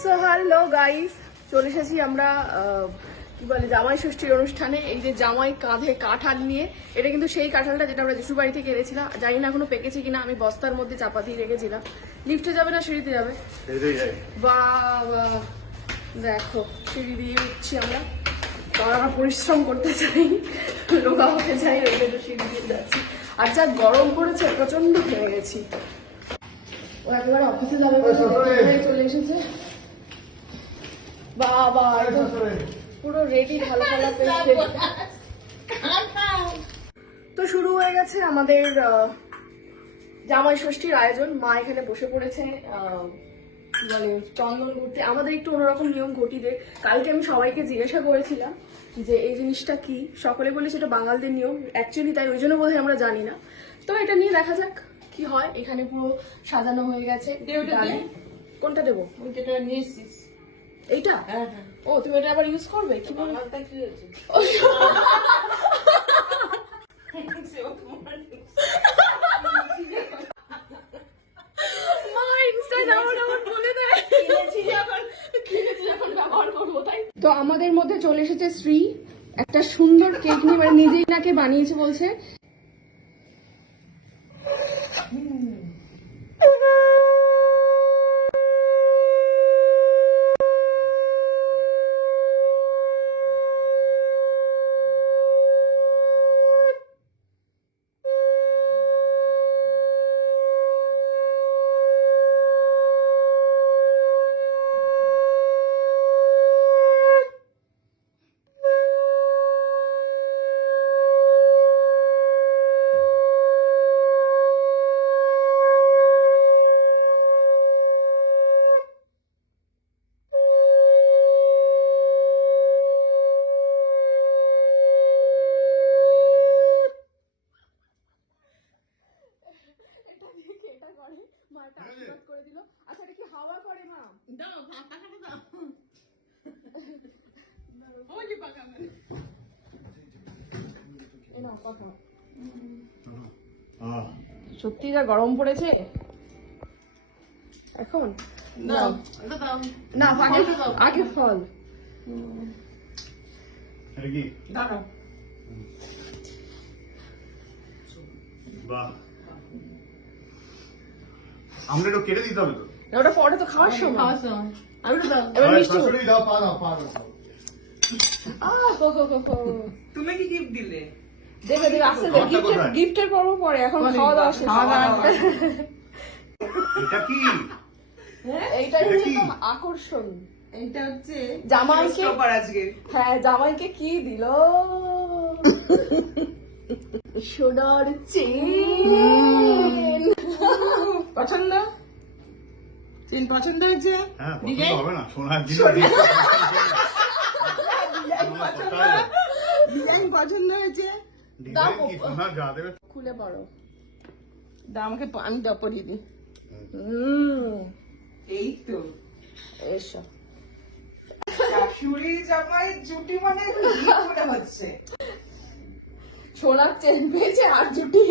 So hello guys, চলে এসেছি আমরা কি বলে জামাই ষষ্ঠীর অনুষ্ঠানে। এই যে জামাই কাঁধে কাঁঠাল নিয়ে, এটা কিন্তু সেই কাঁঠালটা যেটা আমরা যিশু বাড়ি থেকে এনেছিলাম। জানি না এখনো পেকেছে কিনা, আমি বস্তার মধ্যে চাপা দিয়ে রেখেছিলাম। লিফটে যাবে না সিঁড়িতে যাবে? বাবা দেখো, সিঁড়ি দিয়ে উঠছি আমরা। আমরা পরিশ্রম করতে চাই, রোগা হতে চাই, ওই জন্য সিঁড়ি দিয়ে যাচ্ছি। আর যা গরম পড়েছে, প্রচন্ড খেয়ে গেছি। ও একেবারে অফিসে যাবে বলে চলে এসেছে। বাবা পুরো রেডি, ভালো ভালো। তো শুরু হয়ে গেছে আমাদের জামাই ষষ্ঠীর আয়োজন। মা এখানে বসে পড়েছে মানে চন্দন করতে। আমাদের একটু অন্যরকম নিয়ম ঘটিদের। কালকে আমি সবাইকে জিজ্ঞাসা করেছিলাম যে এই জিনিসটা কি, সকলে বলে সেটা বাঙালদের নিয়ম অ্যাকচুয়ালি, তাই ওই জন্য বোধহয় আমরা জানি না। তো এটা নিয়ে দেখা যাক কি হয়। এখানে পুরো সাজানো হয়ে গেছে। কোনটা দেবো? যেটা নিয়েছিস এইটা? ও তুমি এটা আবার ইউজ করবে? কি বল? তো আমাদের মধ্যে চলে এসেছে শ্রী, একটা সুন্দর কেক নিয়ে, মানে নিজেই নাকি বানিয়েছে বলছে। আচ্ছা এটা কি হাওয়া করে মা? দাও পাখাটা দাও। ওই যে পাখা মানে এনা কথা। সত্যি যা গরম পড়েছে এখন। দাও দাও না, আগে ফল। এটা কি? দাঁড়াও। বাহ, আমরা একটু কেটে দিতে হবে তো। ওটা পরে তো খাওয়ার সময়। আমি তো দাও। এবার মিষ্টি শাশুড়ি দাও, পা দাও, পা দাও। তুমি কি গিফট দিলে? দেবে দেবে, আসতে দে। গিফটের পর্ব পরে, এখন খাওয়া দাওয়া শেষ। এটা কি? এইটাই হচ্ছে তো আকর্ষণ। এইটা হচ্ছে জামাইকে, আজকে হ্যাঁ জামাইকে কি দিল? সোনার চেন। পছন্দ? চেন পছন্দ হয়েছে? হ্যাঁ, পছন্দ হবে না? সোনার জিনিস। ডিজাইন পছন্দ হয়েছে? ডিজাইন কি সোনার যা দেবে? খুলে পড়ো। দাও আমাকে, আমি দাও পরিয়ে দিই। এই তো এসো। শাশুড়ি জামাই জুটি মানে মনে হচ্ছে। সোনার চেন পেয়েছে আর জুটি।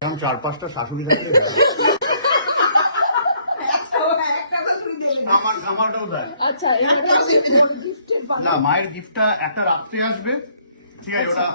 এরকম 4-5টা শাশুড়ি থাকলে আমারটাও দেয়। আচ্ছা না, মায়ের গিফটটা একটা রাত্রে আসবে, ঠিক আছে? ওটা